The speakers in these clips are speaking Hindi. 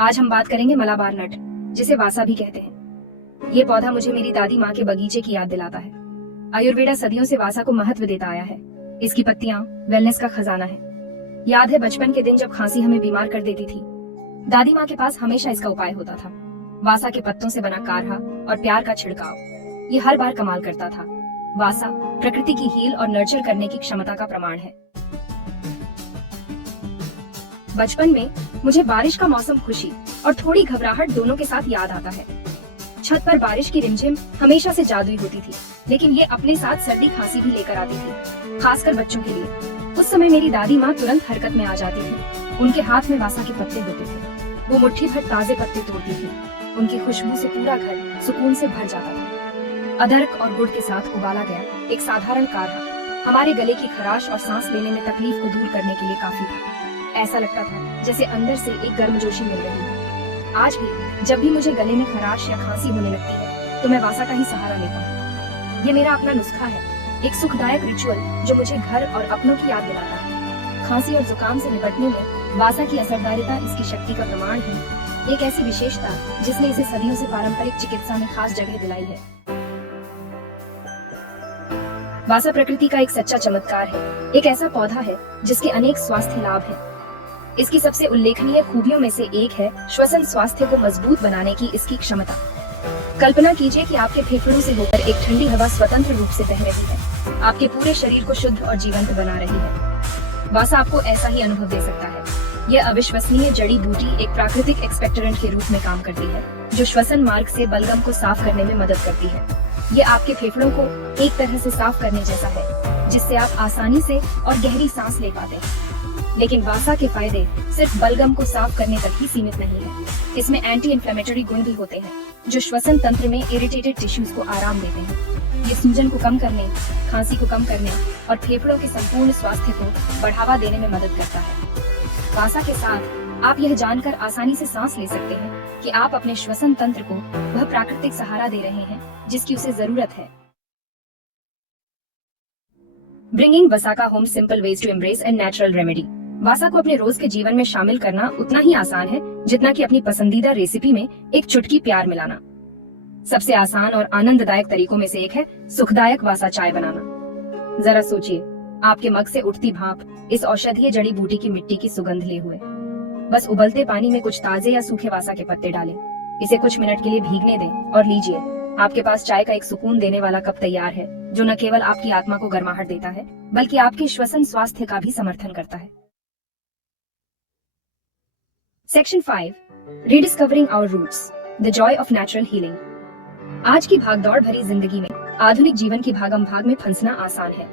आज हम बात करेंगे मलाबार नट, जिसे वासा भी कहते हैं। ये पौधा मुझे मेरी दादी माँ के बगीचे की याद दिलाता है। आयुर्वेदा सदियों से वासा को महत्व देता आया है। इसकी पत्तियां वेलनेस का खजाना है। याद है बचपन के दिन जब खांसी हमें बीमार कर देती थी, दादी माँ के पास हमेशा इसका उपाय होता था। वासा के पत्तों से बना काढ़ा और प्यार का छिड़काव, ये हर बार कमाल करता था। वासा प्रकृति की हील और नर्चर करने की क्षमता का प्रमाण है। बचपन में मुझे बारिश का मौसम खुशी और थोड़ी घबराहट दोनों के साथ याद आता है। छत पर बारिश की रिमझिम हमेशा से जादुई होती थी, लेकिन ये अपने साथ सर्दी खांसी भी लेकर आती थी, खासकर बच्चों के लिए। उस समय मेरी दादी माँ तुरंत हरकत में आ जाती थी। उनके हाथ में वासा के पत्ते होते थे। वो मुट्ठी भर ताजे पत्ते तोड़ती थी। उनकी खुशबू से पूरा घर सुकून से भर जाता था। अदरक और गुड़ के साथ उबाला गया एक साधारण काढ़ा हमारे गले की खराश और सांस लेने में तकलीफ को दूर करने के लिए काफी था। ऐसा लगता था जैसे अंदर से एक गर्मजोशी मिल रही है। आज भी जब भी मुझे गले में खराश या खांसी होने लगती है, तो मैं वासा का ही सहारा लेता हूँ। ये मेरा अपना नुस्खा है, एक सुखदायक रिचुअल जो मुझे घर और अपनों की याद दिलाता है। खांसी और जुकाम से निपटने में वासा की असरदारिता इसकी शक्ति का प्रमाण है। एक ऐसी विशेषता जिसने इसे सदियों से पारंपरिक चिकित्सा में खास जगह दिलाई है। वासा प्रकृति का एक सच्चा चमत्कार है, एक ऐसा पौधा है जिसके अनेक स्वास्थ्य लाभ हैं। इसकी सबसे उल्लेखनीय खूबियों में से एक है श्वसन स्वास्थ्य को मजबूत बनाने की इसकी क्षमता। कल्पना कीजिए कि आपके फेफड़ों से होकर एक ठंडी हवा स्वतंत्र रूप से बह रही है, आपके पूरे शरीर को शुद्ध और जीवंत बना रही है। वासा आपको ऐसा ही अनुभव दे सकता है। यह अविश्वसनीय जड़ी बूटी एक प्राकृतिक एक्सपेक्टरेंट के रूप में काम करती है, जो श्वसन मार्ग से बलगम को साफ करने में मदद करती है। ये आपके फेफड़ों को एक तरह से साफ करने जैसा है, जिससे आप आसानी से और गहरी सांस ले पाते हैं। लेकिन वासा के फायदे सिर्फ बलगम को साफ करने तक ही सीमित नहीं है। इसमें एंटी इन्फ्लेमेटरी गुण भी होते हैं, जो श्वसन तंत्र में इरिटेटेड टिश्यूज को आराम देते हैं। ये सूजन को कम करने, खांसी को कम करने और फेफड़ों के संपूर्ण स्वास्थ्य को बढ़ावा देने में मदद करता है। वासा के साथ आप यह जानकर आसानी से सांस ले सकते हैं कि आप अपने श्वसन तंत्र को वह प्राकृतिक सहारा दे रहे हैं जिसकी उसे जरूरत है। Bringing vasaka home, simple ways to embrace and natural remedy. वासा को अपने रोज के जीवन में शामिल करना उतना ही आसान है जितना कि अपनी पसंदीदा रेसिपी में एक चुटकी प्यार मिलाना। सबसे आसान और आनंददायक तरीकों में से एक है सुखदायक वासा चाय बनाना। जरा सोचिए, आपके मग से उठती भाप इस औषधीय जड़ी बूटी की मिट्टी की सुगंध लिए हुए। बस उबलते पानी में कुछ ताजे या सूखे वासा के पत्ते डालें, इसे कुछ मिनट के लिए भीगने दें और लीजिए, आपके पास चाय का एक सुकून देने वाला कप तैयार है, जो न केवल आपकी आत्मा को गर्माहट देता है, बल्कि आपके श्वसन स्वास्थ्य का भी समर्थन करता है। Section 5, rediscovering our roots, the joy of natural healing. आज की भागदौड़ भरी जिंदगी में आधुनिक जीवन की भागम भाग में फंसना आसान है।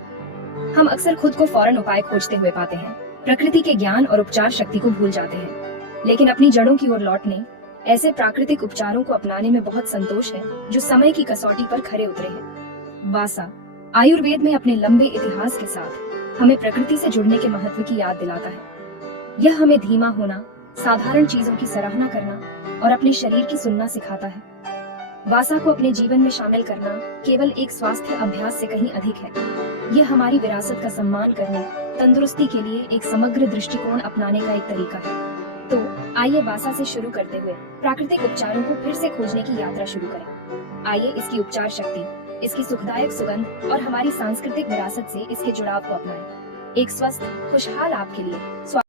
हम अक्सर खुद को फौरन उपाय खोजते हुए पाते हैं, प्रकृति के ज्ञान और उपचार शक्ति को भूल जाते हैं। लेकिन अपनी जड़ों की ओर लौटने, ऐसे प्राकृतिक उपचारों को अपनाने में बहुत संतोष है जो समय की कसौटी पर खरे उतरे हैं। वासा आयुर्वेद में अपने लंबे इतिहास के साथ हमें प्रकृति से जुड़ने के महत्व की याद दिलाता है। यह हमें धीमा होना, साधारण चीजों की सराहना करना और अपने शरीर की सुनना सिखाता है। वासा को अपने जीवन में शामिल करना केवल एक स्वास्थ्य अभ्यास से कहीं अधिक है। यह हमारी विरासत का सम्मान करने, तंदुरुस्ती के लिए एक समग्र दृष्टिकोण अपनाने का एक तरीका है। तो आइए वासा से शुरू करते हुए प्राकृतिक उपचारों को फिर से खोजने की यात्रा शुरू करें। आइए इसकी उपचार शक्ति, इसकी सुखदायक सुगंध और हमारी सांस्कृतिक विरासत से इसके जुड़ाव को अपनाएं। एक स्वस्थ, खुशहाल आपके लिए